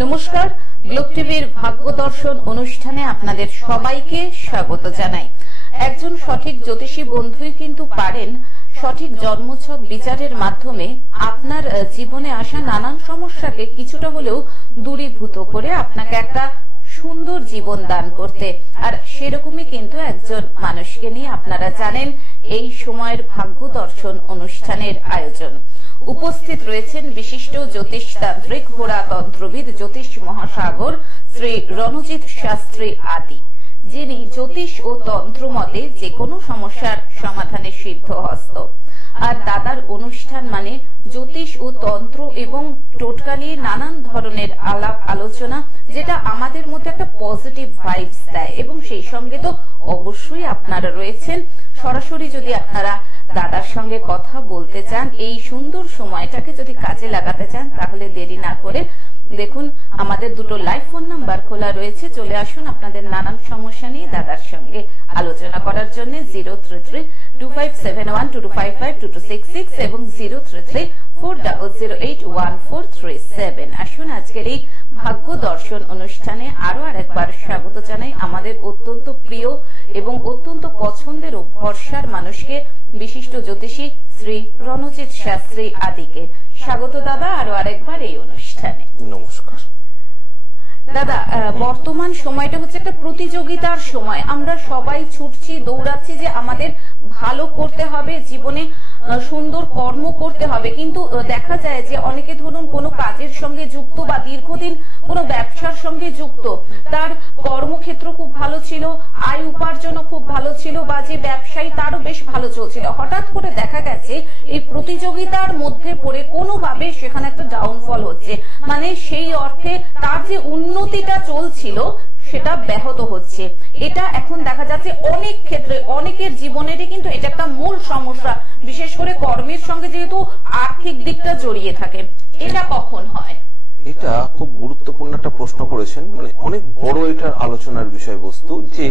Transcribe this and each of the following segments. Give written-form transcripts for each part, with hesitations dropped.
নমস্কার, গ্লোব টিভির ভাগ্য দর্শন অনুষ্ঠানে আপনাদের সবাইকে স্বাগত জানাই। একজন সঠিক জ্যোতিষী বন্ধুই কিন্তু পারেন সঠিক জন্মছক বিচারের মাধ্যমে আপনার জীবনে আসা নানান সমস্যাকে কিছুটা হলেও দূরীভূত করে আপনাকে একটা সুন্দর জীবন দান করতে। আর সেরকমই কিন্তু একজন মানুষকে নিয়ে আপনারা জানেন এই সময়ের ভাগ্য দর্শন অনুষ্ঠানের আয়োজন। উপস্থিত রয়েছেন বিশিষ্ট জ্যোতিষতান্ত্রিক হোরাতন্ত্রবিদ জ্যোতিষ মহাসাগর শ্রী রণজিৎ শাস্ত্রী আদি, যিনি জ্যোতিষ ও তন্ত্র মতে যে কোনো সমস্যার সমাধানে সিদ্ধহস্ত। আর দাদার অনুষ্ঠান মানে জ্যোতিষ ও তন্ত্র এবং টোটকা নিয়ে নানান ধরনের আলাপ আলোচনা, যেটা আমাদের মধ্যে একটা পজিটিভ ভাইবস দেয়। এবং সেই সঙ্গে তো অবশ্যই আপনারা রয়েছেন। সরাসরি যদি আপনারা দাদার সঙ্গে কথা বলতে চান, এই সুন্দর সময়টাকে যদি কাজে লাগাতে চান, তাহলে দেরি না করে দেখুন আমাদের দুটো লাইভ ফোন নাম্বার খোলা রয়েছে। চলে আসুন আপনাদের নানান সমস্যা নিয়ে দাদার সঙ্গে আলোচনা করার জন্য 03325712255266 এবং 033400814337। আসুন আজকের এই ভাগ্য দর্শন অনুষ্ঠানে আরো আরেকবার স্বাগত জানাই আমাদের অত্যন্ত প্রিয় এবং অত্যন্ত পছন্দের ও ভরসার মানুষকে, বিশিষ্ট জ্যোতিষী শ্রী রণজিৎ শাস্ত্রী আদিকে। স্বাগত দাদা আরো আরেকবার এই অনুষ্ঠানে। নমস্কার দাদা, বর্তমান সময়টা হচ্ছে একটা প্রতিযোগিতার সময়। আমরা সবাই ছুটছি, দৌড়াচ্ছি যে আমাদের ভালো করতে হবে, জীবনে সুন্দর কর্ম করতে হবে। কিন্তু দেখা যায় যে অনেকে ধরুন কোনো কাজের সঙ্গে যুক্ত বা দীর্ঘদিন কোনো ব্যবসার সঙ্গে যুক্ত, তার কর্মক্ষেত্র খুব ভালো ছিল, আয় উপার্জনও খুব ভালো ছিল, বা যে ব্যবসায়ী তারও বেশ ভালো চলছিল। হঠাৎ করে দেখা গেছে এই প্রতিযোগিতার মধ্যে পড়ে কোনোভাবে সেখানে একটা ডাউনফল হচ্ছে, মানে সেই অর্থে তার যে উন্নতিটা চলছিল সেটা ব্যাহত হচ্ছে। এটা এখন দেখা যাচ্ছে অনেক ক্ষেত্রে, অনেকের জীবনেরই কিন্তু এটা একটা মূল সমস্যা, বিশেষ করে কর্মের সঙ্গে যেহেতু আর্থিক দিকটা জড়িয়ে থাকে। এটা কখন হয়? এটা খুব গুরুত্বপূর্ণ একটা প্রশ্ন করেছেন, মানে অনেক বড় এটার আলোচনার বিষয়বস্তু। যে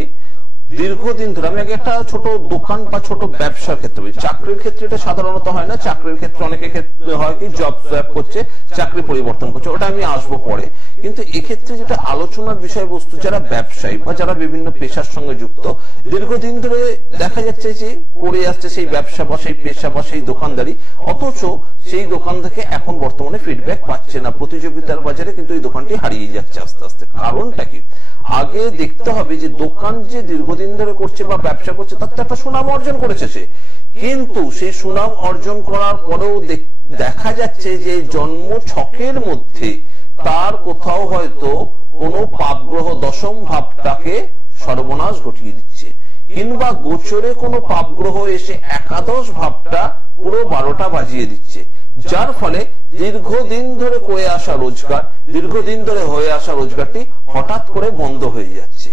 দীর্ঘদিন ধরে আমি আগে একটা ছোট দোকান বা ছোট ব্যবসার ক্ষেত্রে, চাকরির ক্ষেত্রে এটা সাধারণত হয় না। চাকরির ক্ষেত্রে অনেকের ক্ষেত্রে হয় কি জব সোয়াপ করছে, চাকরি পরিবর্তন করছে, ওটা আমি আসবো পরে। কিন্তু এক্ষেত্রে যেটা আলোচনার বিষয়বস্তু, যারা ব্যবসায়ী বা যারা বিভিন্ন পেশার সঙ্গে যুক্ত, দীর্ঘদিন ধরে দেখা যাচ্ছে যে করে আসছে সেই ব্যবসা বা সেই পেশা বা সেই দোকানদারি, অথচ সেই দোকান থেকে এখন বর্তমানে ফিডব্যাক পাচ্ছে না। প্রতিযোগিতার বাজারে কিন্তু এই দোকানটি হারিয়ে যাচ্ছে আস্তে আস্তে। কারণটা কি? আগে দেখতে হবে যে দোকান যে দীর্ঘদিন ধরে করছে বা ব্যবসা করছে, তার তো একটা সুনাম অর্জন করেছে সে, কিন্তু সেই সুনাম অর্জন করার পরেও দেখা যাচ্ছে যে জন্ম ছকের মধ্যে তার কোথাও হয়তো কোনো পাপগ্রহ দশম ভাবটাকে সর্বনাশ ঘটিয়ে দিচ্ছে, কিংবা গোচরে কোনো পাপগ্রহ এসে একাদশ ভাবটা পুরো 12টা বাজিয়ে দিচ্ছে, যার ফলে দীর্ঘদিন ধরে করে আসা রোজগার, দীর্ঘদিন ধরে হয়ে আসা রোজগারটি হঠাৎ করে বন্ধ হয়ে যাচ্ছে।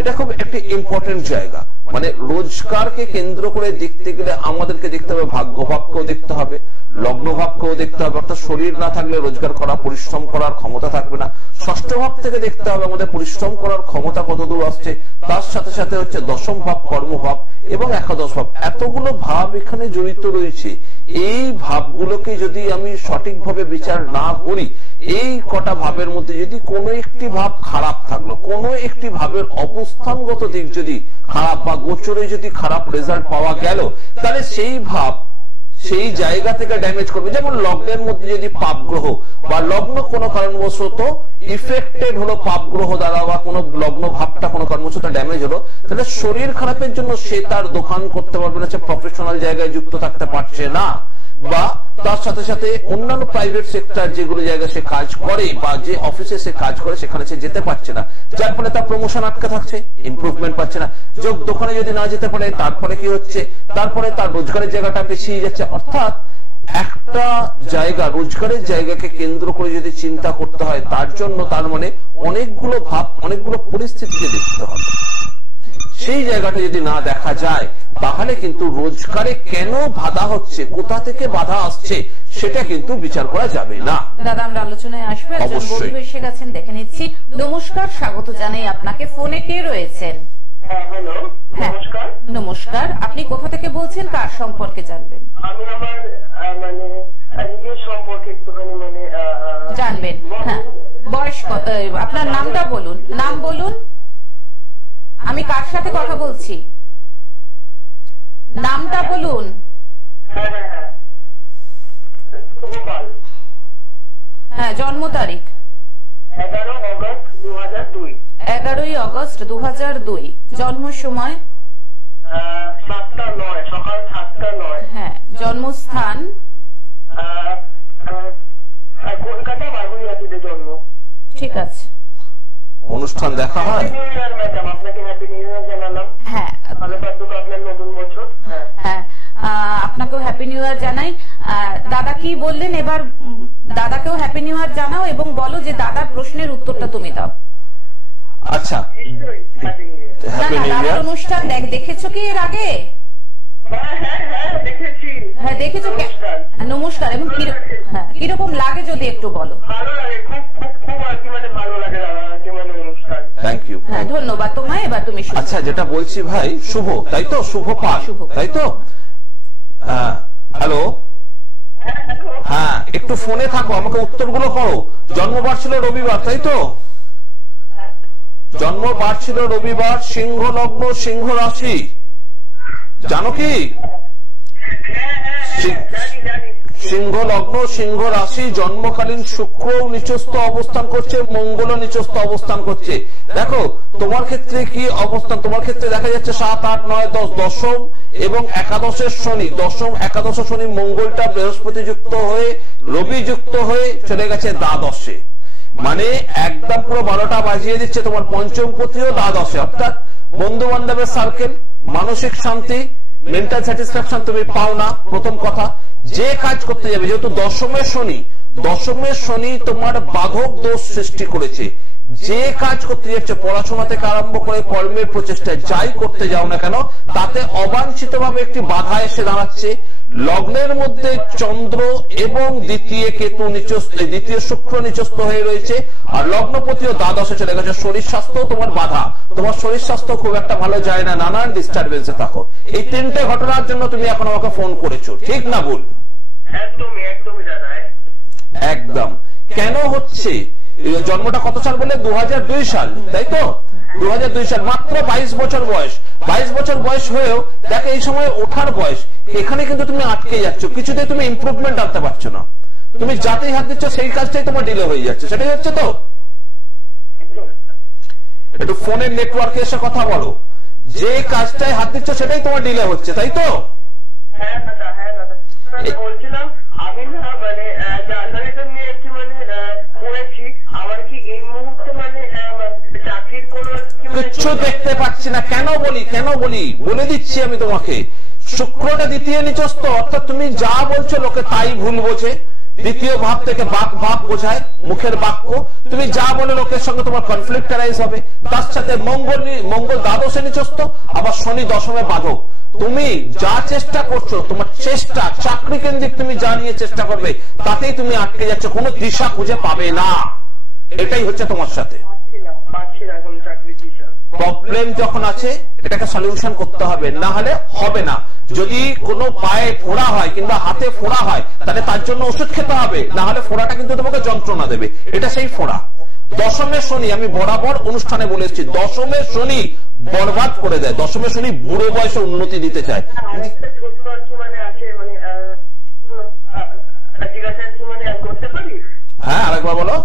এটা খুব একটি ইম্পর্টেন্ট জায়গা। মানে রোজগারকে কেন্দ্র করে দেখতে গেলে আমাদেরকে দেখতে হবে ভাগ্যভাবকেও দেখতে হবে, লগ্নভাবকেও দেখতে হবে। অর্থাৎ শরীর না থাকলে রোজগার করা, পরিশ্রম করার ক্ষমতা থাকবে না। ষষ্ঠ ভাব থেকে দেখতে হবে আমাদের পরিশ্রম করার ক্ষমতা কতদূর আসছে। তার সাথে সাথে হচ্ছে দশম ভাব, কর্মভাব এবং একাদশ ভাব, এতগুলো ভাব এখানে জড়িত রয়েছে। এই ভাবগুলোকে যদি আমি সঠিকভাবে বিচার না করি, এই কটা ভাবের মধ্যে যদি কোনো একটি ভাব খারাপ থাকলো, কোনো একটি ভাবের অবস্থানগত দিক যদি খারাপ বা গোচরে যদি খারাপ রেজাল্ট পাওয়া গেল, তাহলে সেই ভাব সেই জায়গা থেকে ড্যামেজ করবে। যেমন লগ্নের মধ্যে যদি পাপ গ্রহ বা লগ্ন কোনো কারণবশত ইফেক্টেড হলো পাপ গ্রহ দ্বারা, বা কোনো লগ্ন ভাবটা কোনো কারণবশত ড্যামেজ হলো, তাহলে শরীর খারাপের জন্য সে তার দোকান করতে পারবে না, সে প্রফেশনাল জায়গায় যুক্ত থাকতে পারছে না, বা তার সাথে সাথে অন্যান্য প্রাইভেট সেক্টর যেগুলো জায়গায় সে কাজ করে বা যে অফিসে সে কাজ করে সেখানে সে যেতে পারছে না, যার ফলে তার প্রমোশন আটকে থাকছে, ইমপ্রুভমেন্ট পাচ্ছে না। যোগ দোকানে যদি না যেতে পারে, তারপরে কি হচ্ছে, তারপরে তার রোজগারের জায়গাটা পিছিয়ে যাচ্ছে। অর্থাৎ একটা জায়গা, রোজগারের জায়গাকে কেন্দ্র করে যদি চিন্তা করতে হয়, তার জন্য তার মানে অনেকগুলো ভাব, অনেকগুলো পরিস্থিতিকে দেখতে হবে। সেই জায়গাটা যদি না দেখা যায়, তাহলে কিন্তু রোজগারে কেন বাধা হচ্ছে, কোথা থেকে বাধা আসছে, সেটা কিন্তু বিচার করা যাবে না। দাদা, আমরা আলোচনায় আসবো। একজন বন্ধু এসে গেছেন, দেখে নিচ্ছি। নমস্কার, স্বাগত জানাই আপনাকে। ফোনে কে রয়েছেন? হ্যালো, নমস্কার। নমস্কার, আপনি কোথা থেকে বলছেন, কার সম্পর্কে জানবেন? আমি আমার মানে নিজের সম্পর্কে একটুখানি মানে জানবেন। হ্যাঁ, বয়স আপনার নামটা বলুন, নাম বলুন। আমি কার সাথে কথা বলছি? নামটা বলুন। হ্যাঁ, জন্ম তারিখ 11ই অগস্ট 2002। জন্ম সময় সকাল 7:09। হ্যাঁ, জন্মস্থান কলকাতা বাগুইয়াটিতে জন্ম। ঠিক আছে। অনুষ্ঠান দেখা হয়? হ্যাপি নিউ ইয়ার ম্যাডাম, আপনাকে হ্যাপি নিউ ইয়ার জানালাম। হ্যাঁ, ভালো কাটুক আপনার নতুন বছর। হ্যাঁ, আপনাকেও হ্যাপি নিউ ইয়ার জানাই। দাদা কি বললেন, এবার দাদাকেও হ্যাপি নিউ ইয়ার জানাও এবং বলো যে দাদার প্রশ্নের উত্তরটা তুমি দাও। আচ্ছা, নিশ্চয়ই happy new year. Happy new দাদার ইয়ার। অনুষ্ঠান দেখেছো কি এর আগে? হ্যাঁ দেখেছি। হ্যাঁ, দেখেছো। নমস্কার। এবং কিরকম লাগে যদি একটু বলো। ভালো লাগে, খুব খুব খুব আর কি মানে ভালো লাগে দাদা, কি মানে অনুষ্ঠান। Thank you. হ্যাঁ, ধন্যবাদ তোমায়। এবার তুমি শুরু। আচ্ছা, যেটা বলছি ভাই, শুভ, তাই তো? শুভ পাল, তাই তো? হ্যালো, হ্যাঁ, একটু ফোনে থাকো, আমাকে উত্তরগুলো করো। জন্মবার ছিল রবিবার, তাই তো? জন্মবার ছিল রবিবার, সিংহ লগ্ন, সিংহ রাশি, জানো কি? সিংহ লগ্ন, সিংহ রাশি, জন্মকালীন শুক্র নিচস্থ অবস্থান করছে, মঙ্গল নিচস্থ অবস্থান করছে। দেখো তোমার ক্ষেত্রে কি অবস্থান, তোমার ক্ষেত্রে দেখা যাচ্ছে 7, 8, 9, 10 দশম এবং একাদশের শনি, দশম একাদশ শনি, মঙ্গলটা বৃহস্পতি যুক্ত হয়ে রবি যুক্ত হয়ে চলে গেছে দ্বাদশে। মানে একদম পুরো 12টা বাজিয়ে দিচ্ছে তোমার পঞ্চম পতিও দ্বাদশে। অর্থাৎ বন্ধু বান্ধবের সার্কেল, মানসিক শান্তি, মেন্টাল স্যাটিসফ্যাকশন তুমি পাও না। প্রথম কথা, যে কাজ করতে যাবে, যেহেতু দশমের শনি তোমার বাধক দোষ সৃষ্টি করেছে, যে কাজ করতে যাচ্ছে, পড়াশোনা থেকে আরম্ভ করে কর্মের প্রচেষ্টায় যাই করতে যাও না কেন, তাতে অবাঞ্ছিত ভাবে একটি বাধা এসে দাঁড়াচ্ছে। লগ্নের মধ্যে চন্দ্র এবং দ্বিতীয় শুক্র নিচস্থ হয়ে রয়েছে, আর লগ্নপতিও দ্বাদশে চলে গেছে। শরীর স্বাস্থ্য তোমার বাধা, তোমার শরীর স্বাস্থ্য খুব একটা ভালো যায় না, নানান ডিস্টারবেন্সে থাকো। এই 3টে ঘটনার জন্য তুমি এখন আমাকে ফোন করেছো, ঠিক না ভুল? একদমই দাদা, একদম। কেন হচ্ছে? জন্মটা কত সাল বলে? 2002 সাল, তাই তো? 2002 সাল, মাত্র 22 বছর বয়স। 22 বছর বয়স হয়েও দেখো এই সময় ওঠার বয়স, এখানে কিন্তু তুমি আটকে যাচ্ছ, কিছুতে তুমি ইমপ্রুভমেন্ট আনতে পারছো না। তুমি যাতেই হাত দিচ্ছ সেই কাজটাই তোমার ডিলে হয়ে যাচ্ছে, সেটাই হচ্ছে তো? একটু ফোনের নেটওয়ার্কে এসে কথা বলো। যে কাজটাই হাত দিচ্ছ সেটাই তোমার ডিলে হচ্ছে, তাই তো? হ্যাঁ দাদা, বলছিলাম আমি না মানে জার্নালিজম নিয়ে একটু মানে পড়েছি, আমার কি এই মুহূর্তে মানে চাকরির কোনো কিচ্ছু দেখতে পাচ্ছি না। কেন বলি বলে দিচ্ছি আমি তোমাকে। শুক্রটা দ্বিতীয় নিচস্থ, অর্থাৎ তুমি যা বলছো লোকে তাই ভুল বোঝে। দ্বিতীয় ভাব থেকে ভাব বোঝায়, মুখের বাক্য। তুমি যা বলে লোকের সঙ্গে তোমার কনফ্লিক্ট অ্যারাইজ হবে। তার সাথে মঙ্গল দ্বাদশে নিচস্থ, আবার শনি দশমে বাধক। তুমি যা চেষ্টা করছো, তোমার চেষ্টা চাকরি কেন্দ্রিক, তুমি যা নিয়ে চেষ্টা করবে তাতেই তুমি আটকে যাচ্ছ, কোনো দিশা খুঁজে পাবে না। এটাই হচ্ছে তোমার সাথে প্রবলেম। যখন আছে এটাকে সলিউশন করতে হবে, না হলে হবে না। যদি কোনো পায়ে ফোড়া হয় কিংবা হাতে ফোড়া হয়, তাহলে তার জন্য ওষুধ খেতে হবে, না হলে ফোড়াটা কিন্তু তোমাকে যন্ত্রণা দেবে। এটা সেই ফোড়া। দশমের শনি, আমি বরাবর অনুষ্ঠানে বলে এসেছি, দশমের শনি বরবাদ করে দেয়। দশমের শনি বুড়ো বয়সে উন্নতি দিতে চায়। হ্যাঁ, আরেকবার বলো।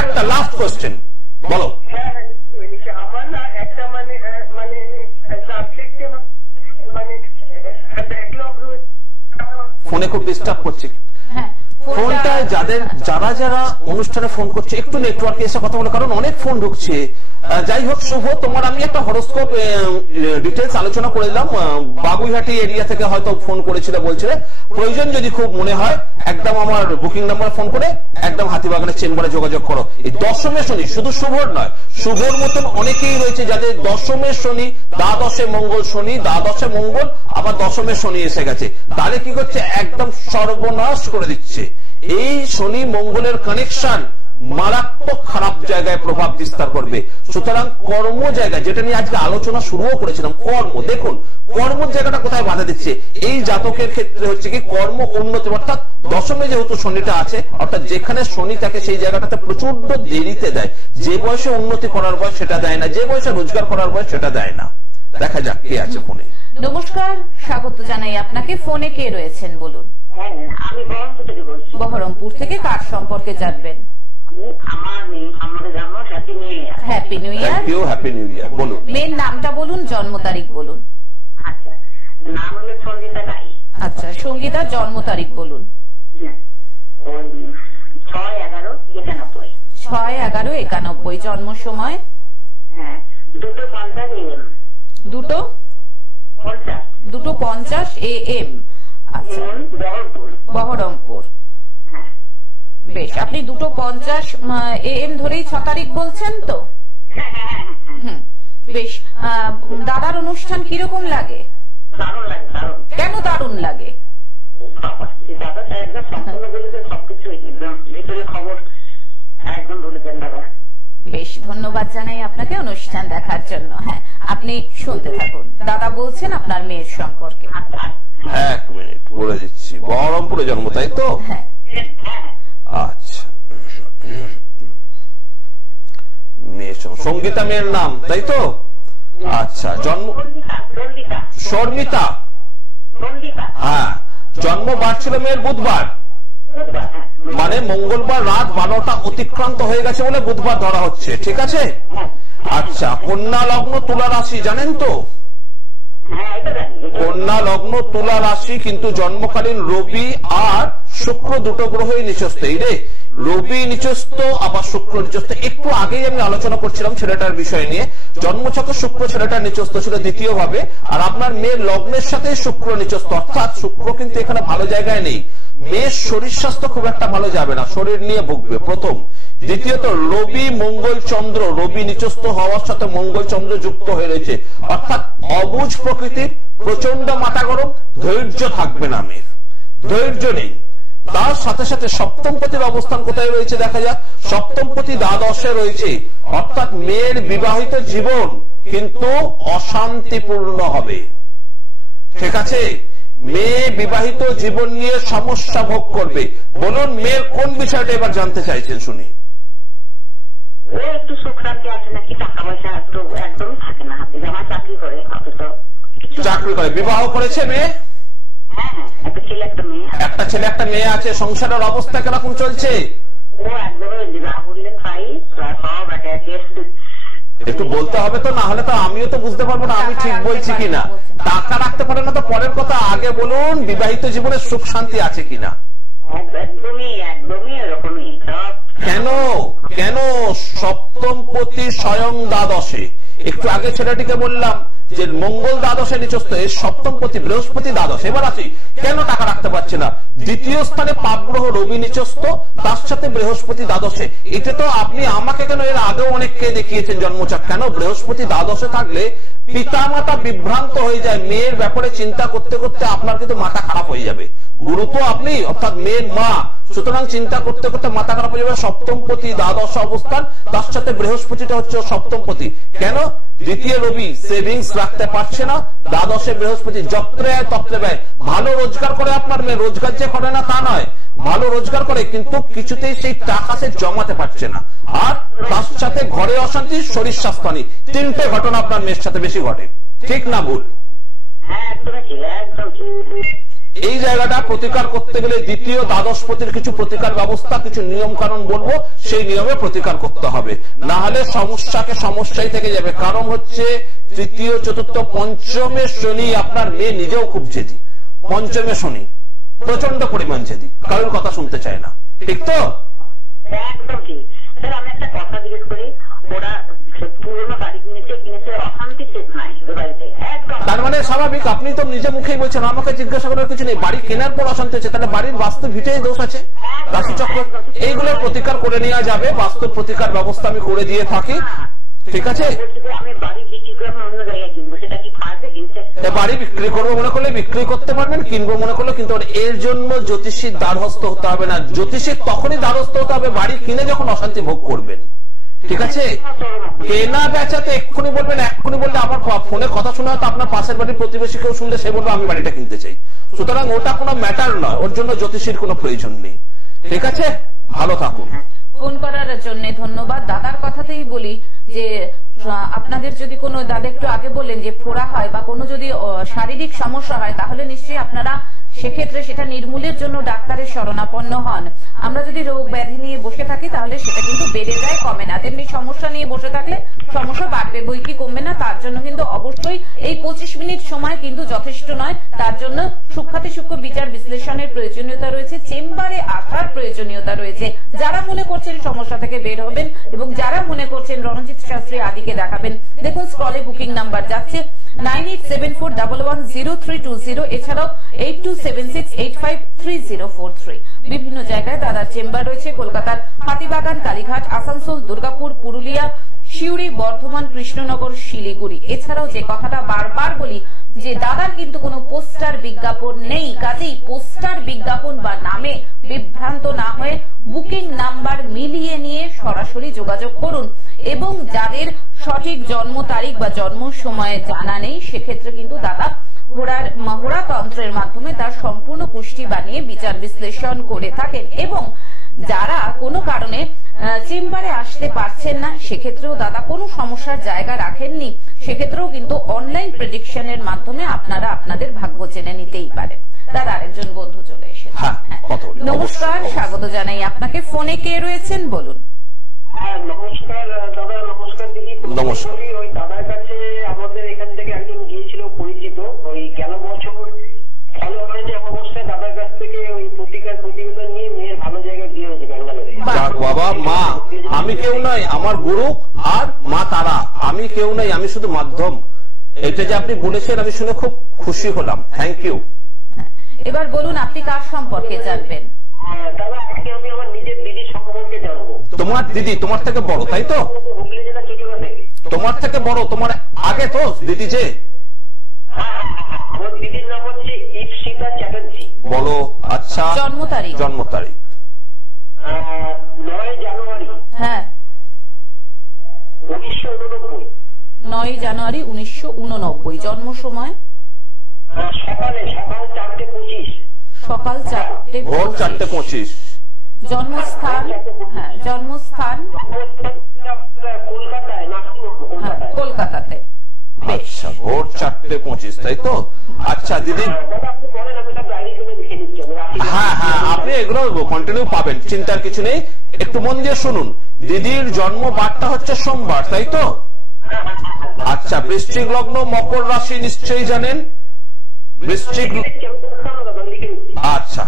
একটা লাস্ট কোশ্চেন বলো। আমার না একটা মানে সাবজেক্টে মানে ফোনে খুব ডিস্টার্ব করছে। ফোনটা যারা অনুষ্ঠানে ফোন করছে একটু নেটওয়ার্কে এসে কথা বলো, কারণ অনেক ফোন ঢুকছে। যাই হোক শুভ, তোমার আমি একটা হরোস্কোপ ডিটেলস আলোচনা করে দিলাম। বাগুইহাটি এরিয়া থেকে হয়তো ফোন করেছিল, বলছিলে প্রয়োজন যদি খুব মনে হয় একদম আমার বুকিং নাম্বারে ফোন করে একদম হাতিবাগানের চেম্বারে যোগাযোগ করো। এই দশমের শনি শুধু শুভর নয়, শুভর মতন অনেকেই রয়েছে যাদের দশমের শনি, দ্বাদশে মঙ্গল, শনি দ্বাদশে মঙ্গল আবার দশমের শনি এসে গেছে। তাহলে কি করছে? একদম সর্বনাশ করে দিচ্ছে। এই শনি মঙ্গলের কানেকশন মারাত্মক খারাপ জায়গায় প্রভাব বিস্তার করবে। সুতরাং কর্ম জায়গা, যেটা নিয়ে আজকে আলোচনা শুরুও করেছিলাম, কর্ম, দেখুন কর্মের জায়গাটা কোথায় বাধা দিচ্ছে। এই জাতকের ক্ষেত্রে হচ্ছে কি কর্ম উন্নতি, অর্থাৎ দশমে যেহেতু শনিটা আছে, অর্থাৎ যেখানে শনি থাকে সেই জায়গাটাতে প্রচন্ড দেরিতে দেয়। যে বয়সে উন্নতি করার বয়স সেটা দেয় না, যে বয়সে রোজগার করার বয়স সেটা দেয় না। দেখা যাক কে আছে ফোনে। নমস্কার, স্বাগত জানাই আপনাকে। ফোনে কে রয়েছেন বলুন? আমি বহরমপুর থেকে বলছি। বহরমপুর থেকে কার সম্পর্কে জানবেন? আমার মেয়ে, আমার জন্ম happy new year. Happy new year. Thank you, happy new year. বলুন মেয়ের নামটা বলুন, জন্ম তারিখ বলুন। আচ্ছা, নাম হলো সঙ্গীতা রায়। আচ্ছা, সঙ্গীতা জন্ম তারিখ বলুন। 6/11/91। 6/11/91। জন্ম সময়? হ্যাঁ, 2:50 AM। 2:50 AM। আচ্ছা, বহরমপুর। বহরমপুর। হ্যাঁ বেশ, আপনি 2:50 AM ধরেই 6 তারিখ বলছেন তো? হুম, বেশ। দাদার অনুষ্ঠান কিরকম লাগে? দারুণ লাগে, দারুণ। কেন দারুণ লাগে? দাদা একদম সম্পূর্ণ বলেছেন, সবকিছু একদম ভিতরে খবর একদম বলেছেন দাদা। বেশ, ধন্যবাদ জানাই আপনাকে অনুষ্ঠান দেখার জন্য। হ্যাঁ, আপনি শুনতে থাকুন। দাদা বলছেন আপনার মেয়ের সম্পর্কে। 1 মিনিট বলে দিচ্ছি। বহরমপুরে জন্ম, তাই তো? হ্যাঁ। আচ্ছা, মেয়ের সঙ্গীতা মেয়ের নাম, তাই তো? আচ্ছা, জন্ম শর্মিতা। হ্যাঁ, জন্ম বার ছিল মেয়ের বুধবার, মানে মঙ্গলবার রাত 12টা অতিক্রান্ত হয়ে গেছে বলে বুধবার ধরা হচ্ছে, ঠিক আছে? আচ্ছা, কন্যা লগ্ন তুলা রাশি, জানেন তো? কন্যা লগ্ন তুলা রাশি, কিন্তু জন্মকালীন রবি আর শুক্র দুটো গ্রহই নিচস্থ। এই রে, রবি নিচস্থ আবার শুক্র নিচস্থ। একটু আগেই আমি আলোচনা করছিলাম ছেলেটার বিষয় নিয়ে। জন্মছকে শুক্র ছেলেটার নিচস্থ ছিল দ্বিতীয় ভাবে, আর আপনার মেয়ের লগ্নের সাথে শুক্র নিচস্থ, অর্থাৎ শুক্র কিন্তু এখানে ভালো জায়গায় নেই। মেয়ের শরীর স্বাস্থ্য খুব একটা ভালো যাবে না, শরীর নিয়ে ভুগবে প্রথম। দ্বিতীয়ত রবি মঙ্গল চন্দ্র, রবি নিচস্থ হওয়ার সাথে মঙ্গল চন্দ্র যুক্ত হয়ে রয়েছে, অর্থাৎ অবুঝ প্রকৃতির, প্রচন্ড মাথা গরম, ধৈর্য থাকবে না মেয়ের, ধৈর্য নেই। তার সাথে সাথে সপ্তমপতির অবস্থান কোথায় রয়েছে দেখা যাক। সপ্তমপতি দ্বাদশে রয়েছে, অর্থাৎ মেয়ের বিবাহিত জীবন কিন্তু অশান্তিপূর্ণ হবে, ঠিক আছে? মেয়ে বিবাহিত জীবন নিয়ে সমস্যা ভোগ করবে। বলুন মেয়ের কোন বিষয়টা এবার জানতে চাইছেন শুনি। ও একটু সুখ শান্তি আছে নাকি, টাকা পয়সা একটু একদমই থাকে না হাতে। আমার চাকরি করে, চাকরি করে, বিবাহ করেছে মেয়ে? হ্যাঁ, একটা ছেলে একটা মেয়ে। একটা ছেলে একটা মেয়ে আছে। সংসারের অবস্থা কিরকম চলছে? ও একদমই বিবাহ করলেন ভাই, সব একে একটু বলতে হবে তো, না হলে তো আমিও তো বুঝতে পারবো না আমি ঠিক বলছি কিনা। টাকা রাখতে পারে না তো পরের কথা, আগে বলুন বিবাহিত জীবনে সুখ শান্তি আছে কিনা। একদমই এরকমই। কেন কেন? সপ্তমপতি স্বয়ং দ্বাদশে। একটু আগে ছেলেটিকে বললাম যে মঙ্গল দ্বাদশে নিচস্থ, এর সপ্তমপতি বৃহস্পতি দ্বাদশে। এবার আসি কেন টাকা রাখতে পারছে না। দ্বিতীয় স্থানে পাপগ্রহ রবি নিচস্থ, তার সাথে বৃহস্পতি দ্বাদশে। এটা তো আপনি আমাকে কেন, এর আগেও অনেককে দেখিয়েছেন জন্মছক। কেন বৃহস্পতি দ্বাদশে থাকলে পিতামাতা বিভ্রান্ত হয়ে যায়, মেয়ের ব্যাপারে চিন্তা করতে করতে আপনার কিন্তু মাথা খারাপ হয়ে যাবে। গুরু তো আপনি, অর্থাৎ মেয়ের মা, সুতরাং চিন্তা করতে করতে মাথা খারাপ হয়ে যাবে। সপ্তমপতি দ্বাদশ অবস্থান, তার সাথে বৃহস্পতিটা হচ্ছে সপ্তমপতি। কেন? দ্বিতীয় রবি সেভিংস রাখতে পারছে না, দ্বাদশে বৃহস্পতি যত্রে আয় তত্রে ব্যয়। ভালো রোজগার করে আপনার মেয়ে, রোজগার যে করে না তা নয়, ভালো রোজগার করে, কিন্তু কিছুতেই সেই টাকা সে জমাতে পারছে না। আর তার সাথে ঘরে অশান্তি, শরীর স্বাস্থ্যহানি, তিনটে ঘটনা আপনার মেয়ের সাথে বেশি ঘটে, ঠিক না ভুল? এই জায়গাটা প্রতিকার করতে গেলে দ্বিতীয় দ্বাদশপতির কিছু প্রতিকার ব্যবস্থা, কিছু নিয়ম কানুন বলবো, সেই নিয়মে প্রতিকার করতে হবে, না হলে সমস্যাকে সমস্যাই থেকে যাবে। কারণ হচ্ছে তৃতীয় চতুর্থ পঞ্চমে শনি, আপনার মেয়ে নিজেও খুব জেদি। পঞ্চমে শনি প্রচন্ড পরিমাণ জেদি, কারোর কথা শুনতে চায় না, ঠিক তো? একদম ঠিক। স্যার আমি একটা কথা জিজ্ঞেস করি, ওরা পুরোনো গাড়ি কিনেছে অশান্তি শেষ নাই বাড়িতে, তার মানে স্বাভাবিক, আপনি তো নিজে মুখেই বলছেন, আমাকে জিজ্ঞাসা করার কিছু নেই। বাড়ি কেনার পর অশান্তি হচ্ছে, তাহলে বাড়ির বাস্তু ভিটেই দোষ আছে, রাশিচক্র, এইগুলোর প্রতিকার করে নেওয়া যাবে। বাস্তু প্রতিকার ব্যবস্থা আমি করে দিয়ে থাকি, ঠিক আছে? বাড়ি বিক্রি করবো মনে করলে বিক্রি করতে পারবেন, কিনবো মনে করলে কিন্তু এর জন্য জ্যোতিষীর দ্বারস্থ হতে হবে না। জ্যোতিষীর তখনই দ্বারস্থ হতে হবে বাড়ি কিনে যখন অশান্তি ভোগ করবেন, ঠিক আছে? কেনা বেচাতে এক্ষুনি বলবেন, এক্ষুনি বললে আমার ফোনে কথা শোনা হয়তো আপনার পাশের বাড়ির প্রতিবেশী কেউ শুনলে সে বলবে আমি বাড়িটা কিনতে চাই। সুতরাং ওটা কোনো ম্যাটার নয়, ওর জন্য জ্যোতিষীর কোনো প্রয়োজন নেই, ঠিক আছে? ভালো থাকুন। ফোন করার জন্য ধন্যবাদ। দাদার কথাতেই বলি যে আপনাদের যদি কোনো, দাদা একটু আগে বললেন যে ফোড়া হয় বা কোনো যদি শারীরিক সমস্যা হয় তাহলে নিশ্চয়ই আপনারা সেক্ষেত্রে সেটা নির্মূলের জন্য ডাক্তারের শরণাপন্ন হন। আমরা যদি রোগ ব্যাধি নিয়ে বসে থাকি তাহলে সেটা কিন্তু বেড়ে যায়, কমে না। তেমনি সমস্যা নিয়ে বসে থাকলে সমস্যা বাড়বে, বই কি কমবে না। তার জন্য কিন্তু অবশ্যই এই 25 মিনিট সময় কিন্তু যথেষ্ট নয়। তার জন্য সূক্ষ্মাতি সূক্ষ্ম বিচার বিশ্লেষণের প্রয়োজনীয়তা রয়েছে, চেম্বারে আসার প্রয়োজনীয়তা রয়েছে। যারা মনে করছেন সমস্যা থেকে বের হবেন এবং যারা মনে করছেন রণজিৎ শাস্ত্রী আদিকে দেখাবেন, দেখুন স্ক্রলে বুকিং নাম্বার যাচ্ছে 9874110320, এছাড়াও 8276853043। বিভিন্ন জায়গায় দাদার চেম্বার রয়েছে, কলকাতার হাতিবাগান, কালীঘাট, আসানসোল, দুর্গাপুর, পুরুলিয়া, সিউড়ি, বর্ধমান, কৃষ্ণনগর, শিলিগুড়ি। এছাড়াও যে কথাটা বারবার বলি যে দাদার কিন্তু কোনো পোস্টার বিজ্ঞাপন নেই, কাজেই পোস্টার বিজ্ঞাপন বা নামে বিভ্রান্ত না হয়ে বুকিং নাম্বার মিলিয়ে নিয়ে সরাসরি যোগাযোগ করুন। এবং যাদের সঠিক জন্ম তারিখ বা জন্ম সময়ে জানা নেই সেক্ষেত্রে কিন্তু দাদা হোরা তন্ত্রের মাধ্যমে তার সম্পূর্ণ পুষ্টি বানিয়ে বিচার বিশ্লেষণ করে থাকেন। এবং যারা কোনো কারণে চেম্বারে আসতে পারছেন না সেক্ষেত্রেও দাদা কোনো সমস্যার জায়গা রাখেননি, সেক্ষেত্রেও কিন্তু অনলাইন প্রেডিকশনের মাধ্যমে আপনারা আপনাদের ভাগ্য জেনে নিতেই পারেন। দাদা আরেকজন বন্ধু চলে এসেছেন। নমস্কার, স্বাগত জানাই আপনাকে। ফোনে কে রয়েছেন বলুন। নমস্কার দাদা। নমস্কার দিদি। নমস্কার। ওই দাদার কাছে আমাদের এখান থেকে একজন গিয়েছিল পরিচিত, ওই গেল বছর ভালো হয়েছে অবস্থায় দাদার কাছ থেকে ওই প্রতিবেদন নিয়ে মেয়ের ভালো জায়গায় বিয়ে হয়েছে ব্যাঙ্গালোরে। বাবা মা আমি কেউ নাই, আমার গুরু আর মা তারা, আমি কেউ নাই, আমি শুধু মাধ্যম। এটা যে আপনি বলেছেন আমি শুনে খুব খুশি হলাম, থ্যাংক ইউ। এবার বলুন আপনি কার সম্পর্কে জানবেন? দাদা আজকে আমি আমার নিজের দিদির সম্পর্কে জানবো। তোমার দিদি তোমার থেকে বড় তাই তো? হুগলি জেলা চুচুড়া থেকে। তোমার থেকে বড়, তোমার আগে তো দিদি যে? আমার দিদির নাম হচ্ছে ইপসিতা চ্যাটার্জি। বলো। আচ্ছা, জন্ম তারিখ? জন্ম তারিখ 9 জানুয়ারি। হ্যাঁ 1989। 9 জানুয়ারি 1989। জন্ম সময়? সকাল 4:25। সকাল 4:25। ভোর 4:25। জন্মস্থান? হ্যাঁ জন্মস্থান কলকাতায়, কলকাতাতে। আচ্ছা, ভোর 4:25 তাই তো? আচ্ছা দিদি, হ্যাঁ হ্যাঁ আপনি এগুলো কন্টিনিউ পাবেন, চিন্তার কিছু নেই। একটু মন দিয়ে শুনুন। দিদির জন্ম বারটা হচ্ছে সোমবার তাই তো? আচ্ছা, বৃশ্চিক লগ্ন, মকর রাশি নিশ্চয়ই জানেন। বৃশ্চিক, আচ্ছা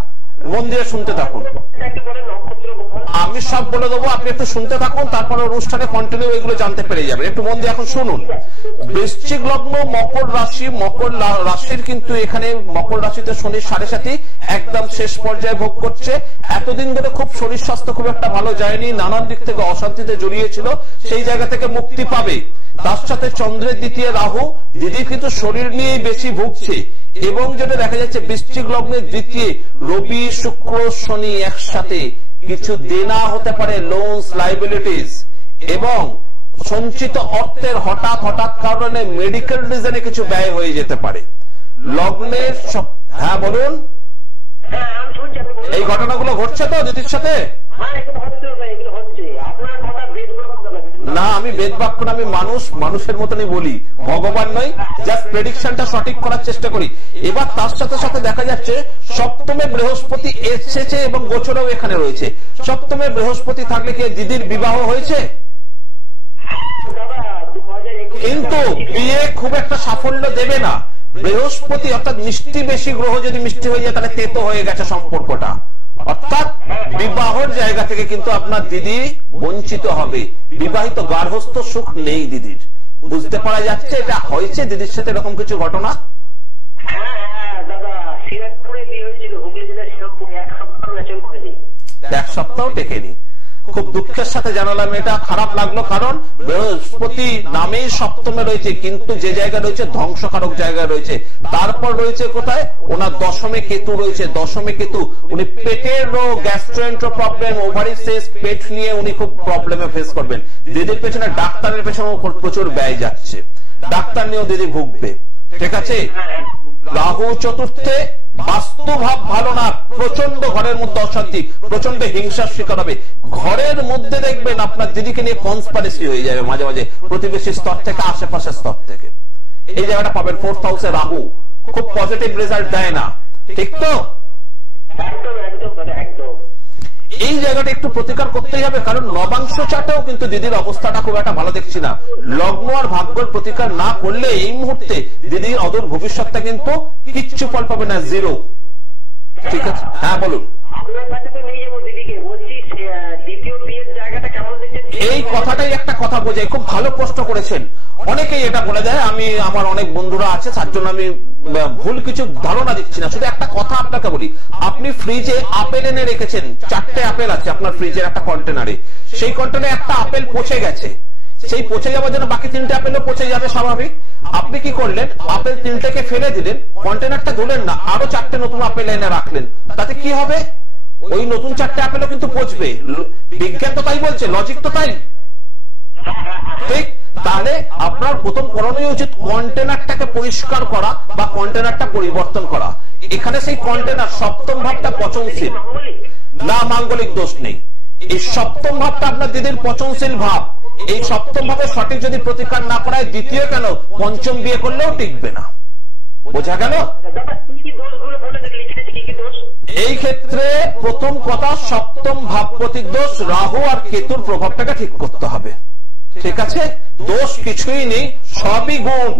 মন দিয়ে শুনতে থাকুন, আমি সব বলে দেবো, আপনি একটু শুনতে থাকুন, তারপরে অনুষ্ঠানে কন্টিনিউ এগুলো জানতে পেরে যাবেন। একটু মন দিয়ে এখন শুনুন। বৃশ্চিক লগ্ন, মকর রাশি, মকর রাশির কিন্তু এখানে মকর রাশিতে শনির 7.5 একদম শেষ পর্যায়ে ভোগ করছে। এতদিন ধরে খুব শরীর স্বাস্থ্য খুব একটা ভালো যায়নি, নানান দিক থেকে অশান্তিতে জড়িয়েছিল, সেই জায়গা থেকে মুক্তি পাবে। তার সাথে চন্দ্রের দ্বিতীয় রাহু, দিদি কিন্তু শরীর নিয়েই বেশি ভুগছে। এবং যেটা দেখা যাচ্ছে বৃশ্চিক লগ্নের দ্বিতীয় রবি, শুক্র, শনি একসাথে, কিছু দেনা হতে পারে, লোনস, লাইবিলিটিস, এবং সঞ্চিত অর্থের হঠাৎ কারণে মেডিকেল রিজনে কিছু ব্যয় হয়ে যেতে পারে। লগ্নের, হ্যাঁ বলুন, এই ঘটনাগুলো ঘটছে তো দিদির সাথে? না আমি বেদ বাক্য না, আমি মানুষের মতনই বলি, ভগবান নই, জাস্ট প্রেডিকশনটা সঠিক করার চেষ্টা করি। এবার তার সাথে সাথে দেখা যাচ্ছে সপ্তমে বৃহস্পতি এসেছে এবং গোচরেও এখানে রয়েছে। সপ্তমে বৃহস্পতি থাকলে কি দিদির বিবাহ হয়েছে? কিন্তু বিয়ে খুব একটা সাফল্য দেবে না। বৃহস্পতি অর্থাৎ মিষ্টি বেশি গ্রহ যদি মিষ্টি হয়ে যায় তাহলে তেতো হয়ে গেছে সম্পর্কটা, অর্থাৎ বিবাহের জায়গা থেকে কিন্তু আপনার দিদি বঞ্চিত হবে। বিবাহিত গার্হস্থ্য সুখ নেই দিদির, বুঝতে পারা যাচ্ছে এটা হয়েছে দিদির সাথে এরকম কিছু ঘটনা? এক সপ্তাহ টেকেনি। খুব দুঃখের সাথে জানালাম, এটা খারাপ লাগলো, কারণ বৃহস্পতি নামেই সপ্তমে রয়েছে, কিন্তু যে জায়গা রয়েছে ধ্বংসকারক জায়গায় রয়েছে। তারপর রয়েছে কোথায়, ওনার দশমে কেতু রয়েছে। দশমে কেতু, উনি পেটের রোগ, গ্যাস্ট্রোএন্টেরো প্রবলেম, ওভারিসিস, পেট নিয়ে উনি খুব প্রবলেমে ফেস করবেন। দিদির পেছনে ডাক্তারের পেছনে প্রচুর ব্যয় যাচ্ছে, ডাক্তার নিয়েও দিদি ভুগবে। ঠিক আছে, রাহু চতুর্থে, বাস্তুভাব ভালো না, প্রচন্ড ঘরের মধ্যে অশান্তি, প্রচন্ড হিংসার শিকার হবে। ঘরের মধ্যে দেখবেন আপনার দিদিকে নিয়ে কনস্পারেসি হয়ে যাবে মাঝে মাঝে, প্রতিবেশী স্তর থেকে, আশেপাশের স্তর থেকে। এই জায়গাটা পাবেন। 4th হাউসে রাহু খুব পজিটিভ রেজাল্ট দেয় না, ঠিক তো? এই জায়গাটা একটু প্রতিকার করতেই হবে, কারণ নবাংশ চাটেও কিন্তু দিদির অবস্থাটা খুব একটা ভালো দেখছি না। লগ্ন আর ভাগ্যের প্রতিকার না করলে এই মুহূর্তে দিদির অদূর ভবিষ্যৎটা কিন্তু কিচ্ছু ফল পাবে না, জিরো। ঠিক আছে, হ্যাঁ বলুন। এই কথাটাই একটা কথা বোঝাই, খুব ভালো প্রশ্ন করেছেন। অনেকেই এটা বলে দেয়, আমি আমার অনেক বন্ধুরা আছে, তার জন্য আমি ভুল কিছু ধারণা দিচ্ছি না। শুধু একটা কথা আপনাকে বলি, আপনি ফ্রিজে আপেল এনে রেখেছেন, 4টে আপেল আছে আপনার ফ্রিজের একটা কন্টেনারে, সেই কন্টেনারে একটা আপেল পচে গেছে, সেই পচে যাওয়ার জন্য বাকি 3টে আপেলও পচে যাবে স্বাভাবিক। আপনি কি করলেন, আপেল 3টেকে ফেলে দিলেন, কন্টেনারটা ধুলেন না, আরো 4টে নতুন আপেল এনে রাখলেন, তাতে কি হবে? ওই নতুন 4টে আপেলও কিন্তু পচবে। বিজ্ঞান তো তাই বলছে, লজিক তো তাই, ঠিক? তাহলে আপনার প্রথম করণীয় উচিত কন্টেনারটাকে পরিষ্কার করা বা কন্টেনারটা পরিবর্তন করা। এখানে সেই কন্টেনার সপ্তম ভাবটা পচনশীল না, মাঙ্গলিক দোষ নেই। এই সপ্তম ভাবটা আপনার দিদির পচনশীল ভাব। এই সপ্তম ভাবে সঠিক যদি প্রতিকার না করায়, দ্বিতীয় কেন পঞ্চম বিয়ে করলেও টিকবে না। বোঝা গেল? এই ক্ষেত্রে প্রথম কথা, সপ্তম ভাবপতিক দোষ, রাহু আর কেতুর প্রভাবটাকে ঠিক করতে হবে। ঠিক আছে, দোষ কিছুই নেই, সবই গুণ।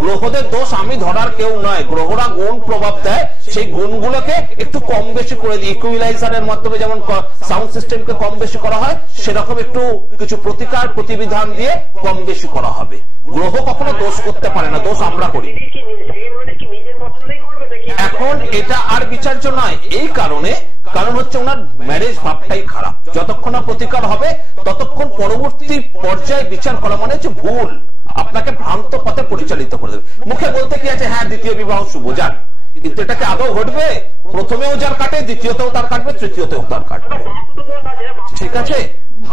গ্রহদের দোষ আমি ধরার কেউ নয়, গ্রহরা গুণ প্রভাব দেয়, সেই গুণগুলোকে একটু কম বেশি করে দিই। ইকুইলাইজারের মাধ্যমে যেমন সাউন্ড সিস্টেমকে কম বেশি করা হয়, সেরকম একটু কিছু প্রতিকার প্রতিবিধান দিয়ে কম বেশি করা হবে। গ্রহ কখনো দোষ করতে পারে না, দোষ আমরা করি। এখন এটা আর বিচার্য নয়, এই কারণে, কারণ হচ্ছে ওনার ম্যারেজ ভাবটাই খারাপ। যতক্ষণ না প্রতিকার হবে ততক্ষণ পরবর্তী পর্যায়ে বিচার করা মানে হচ্ছে ভুল, আপনাকে ভ্রান্ত পথে পরিচালিত করে দেবে। মুখে বলতে কি আছে, হ্যাঁ দ্বিতীয় বিবাহ শুভ, যান, কিন্তু এটাকে আদৌ ঘটবে? প্রথমেও যার কাটে, দ্বিতীয়তেও তার কাটবে, তৃতীয়তেও তার কাটবে। ঠিক আছে,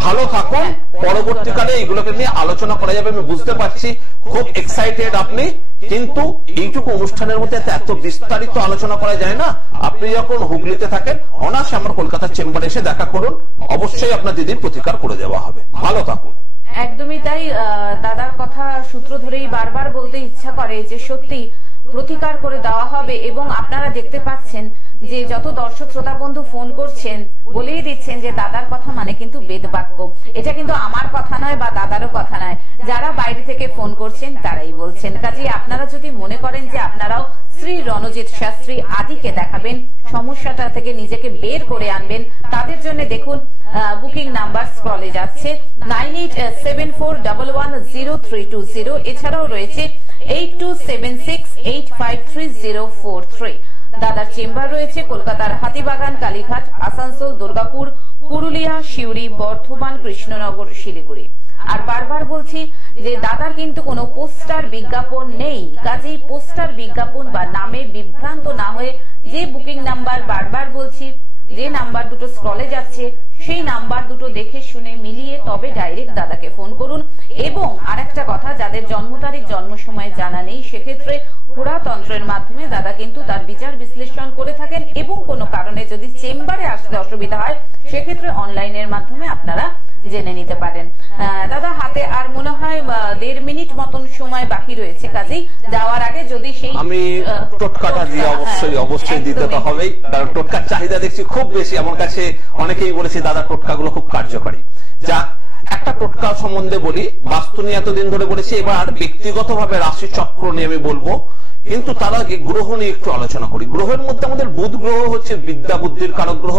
ভালো থাকুন, পরবর্তীকালে এইগুলোকে নিয়ে আলোচনা করা যাবে। আমি বুঝতে পারছি খুব এক্সাইটেড আপনি, কিন্তু এইটুকু অনুষ্ঠানের মধ্যে এত বিস্তারিত আলোচনা করা যায় না। আপনি যখন হুগলিতে থাকেন, অনায়াসে আমার কলকাতার চেম্বারে এসে দেখা করুন, অবশ্যই আপনার দিদির প্রতিকার করে দেওয়া হবে। ভালো থাকুন। একদমই তাই। দাদার কথা সূত্র ধরেই বারবার বলতে ইচ্ছা করে যে সত্যি প্রতিকার করে দেওয়া হবে। এবং আপনারা দেখতে পাচ্ছেন যে যত দর্শক শ্রোতা বন্ধু ফোন করছেন, বলেই দিচ্ছেন যে দাদার কথা মানে কিন্তু বেদ বাক্য। এটা কিন্তু আমার কথা নয় বা দাদারও কথা নয়, যারা বাইরে থেকে ফোন করছেন তারাই বলছেন। কাজে আপনারা যদি মনে করেন যে আপনারাও শ্রী রণজিৎ শাস্ত্রী আদিকে দেখাবেন, সমস্যাটা থেকে নিজেকে বের করে আনবেন, তাদের জন্য দেখুন বুকিং নাম্বার স্ক্রলে যাচ্ছে 9874110320। এছাড়াও রয়েছে 8276853043। দাদার চেম্বার রয়েছে কলকাতার হাতিবাগান, কালীঘাট, আসানসোল, দুর্গাপুর, পুরুলিয়া, সিউড়ি, বর্ধমান, কৃষ্ণনগর, শিলিগুড়ি। আর বারবার বলছি যে দাদার কিন্তু কোনো পোস্টার বিজ্ঞাপন নেই, কাজেই পোস্টার বিজ্ঞাপন বা নামে বিভ্রান্ত না হয়ে যে বুকিং নাম্বার বারবার বলছি, যে নাম্বার দুটো স্ক্রলে যাচ্ছে, সেই নাম্বার দুটো দেখে শুনে মিলিয়ে তবে ডাইরেক্ট দাদাকে ফোন করুন। এবং আরেকটা কথা, যাদের জন্ম তারিখ জন্ম সময় জানা নেই, সেক্ষেত্রে পুরাতন্ত্রের মাধ্যমে দাদা কিন্তু তার বিচার বিশ্লেষণ করে থাকেন। এবং কোনো কারণে যদি চেম্বারে আসতে অসুবিধা হয়, সেক্ষেত্রে অনলাইনের মাধ্যমে আপনারা জেনে নিতে পারেন। দাদা হাতে আর মনে হয় 1.5 মিনিট মতন সময় বাকি রয়েছে, কাজেই যাওয়ার আগে যদি সেই আমি টোটকাটা দিয়ে অবশ্যই দিতে তো হবেই, কারণ টোটকার চাহিদা দেখছি খুব বেশি। আমার কাছে অনেকেই বলেছে দাদা টোটকাগুলো খুব কার্যকরী। যা একটা টোটকা সম্বন্ধে বলি, বাস্তু নিয়ে এতদিন ধরে বলেছি, এবার ব্যক্তিগতভাবে রাশি চক্র নিয়ে আমি বলবো, কিন্তু তার আগে গ্রহ নিয়ে একটু আলোচনা করি। গ্রহের মধ্যে আমাদের বুধ গ্রহ হচ্ছে বিদ্যা বুদ্ধির কারক গ্রহ।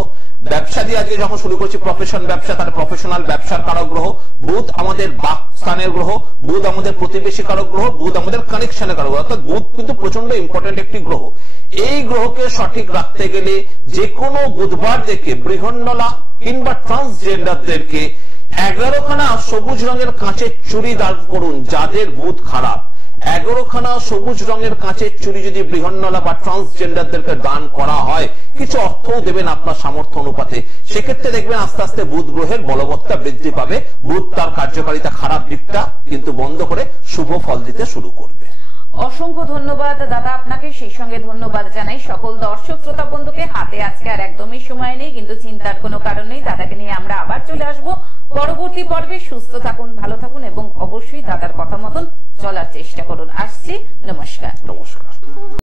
ব্যবসা দিয়ে আজকে যখন শুরু করছি প্রফেশন ব্যবসা, তার প্রফেশনাল ব্যবসার কারক গ্রহ। বুধ আমাদের বাক স্থানের গ্রহ, বুধ আমাদের প্রতিবেশী কারক গ্রহ, বুধ আমাদের কানেকশনের কারক গ্রহ। অর্থাৎ বুধ কিন্তু প্রচন্ড ইম্পর্টেন্ট একটি গ্রহ। এই গ্রহকে সঠিক রাখতে গেলে যে কোনো বুধবার দেখে বৃহন্নলা কিংবা ট্রান্সজেন্ডারদেরকে 11খানা সবুজ রঙের কাঁচের চুড়ি দান করুন যাদের বুধ খারাপ। 11খানা সবুজ রঙের কাঁচের চুড়ি যদি বৃহন্নলা বা ট্রান্সজেন্ডারদেরকে দান করা হয়, কিছু অর্থও দেবেন আপনার সামর্থ্য অনুপাতে, সেক্ষেত্রে দেখবেন আস্তে আস্তে বুধ গ্রহের বলবত্তা বৃদ্ধি পাবে। বুধ তার কার্যকারিতা খারাপ দিকটা কিন্তু বন্ধ করে শুভ ফল দিতে শুরু করবে। অসংখ্য ধন্যবাদ দাদা আপনাকে, সেই সঙ্গে ধন্যবাদ জানাই সকল দর্শক শ্রোতা বন্ধুকে। হাতে আজকে আর একদমই সময় নেই, কিন্তু চিন্তার কোনো কারণ নেই, দাদাকে নিয়ে আমরা আবার চলে আসব পরবর্তী পর্বে। সুস্থ থাকুন, ভালো থাকুন এবং অবশ্যই দাদার কথা মতন চলার চেষ্টা করুন। আসছি